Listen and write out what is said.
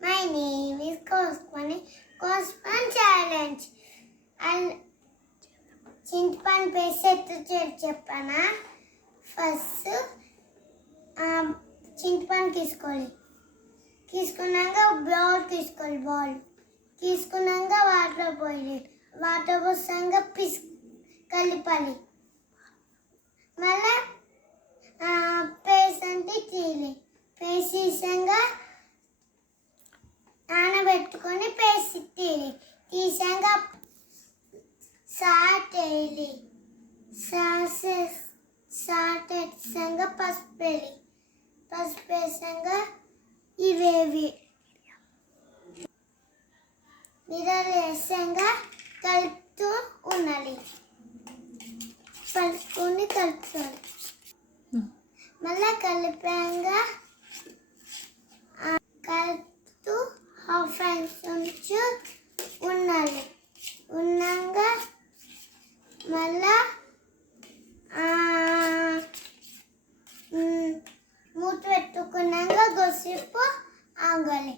My name is Cospan. Cospan challenge. And చింతపండు paste ఎట్లా చేయాలి చెప్పనా? ఫస్ట్ చింతపండు తీసుకున్నాక బౌల్ తీసుకోవాలి. బౌల్ తీసుకున్నాక వాటర్ పోసాక కలపాలి. మళ్ళీ పేస్ట్ అంటే తీయాలి. పేస్ట్ తీసాక నానబెట్టుకొని పేస్ట్ తీసాక సాల్ట్ వేయాలి. సాల్ట్ వేసాక పసుపు వేసాక ఇవేవి మిరలు వేసాక కలుపుతూ ఉండాలి. కలుపుకొని కలుపుతారు. మళ్ళీ కలిపాక కలుపుతూ హాఫ్ ఉంచు ఉండాలి. ఉన్నాక మళ్ళా మూత పెట్టుకున్నాక కొద్దిసేపు ఆగాలి.